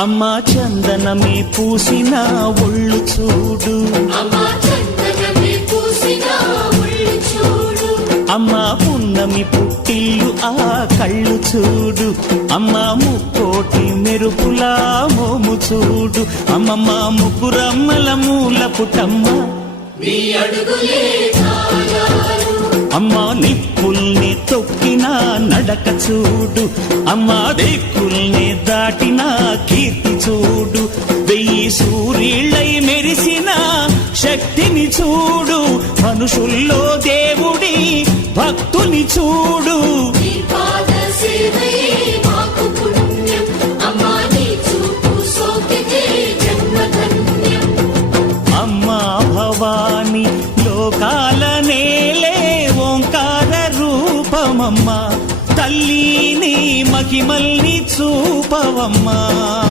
అమ్మా చందనమే పూసిన ఒళ్ళు చూడు, అమ్మా పున్నమి పుట్టిల్లు ఆ కళ్ళు చూడు, అమ్మా ముక్కోటి మెరుపులా మోము చూడు, అమ్మమ్మ ముగ్గురమ్మల మూల పుటమ్మ అమ్మా నిప్పుల్ని తొక్కిన నడక చూడు, అమ్మా దిక్కుల్ని దాటిన కీర్తి చూడు, 1000 సూర్యుళ్ళై మెరిసిన శక్తిని చూడు, మనుషుల్లో దేవుడి భక్తుని చూడు. అమ్మా భవాని లోకాల నేలే ఓంకార రూపమమ్మా, తల్లిని మహిమల్ని చూపవమ్మా.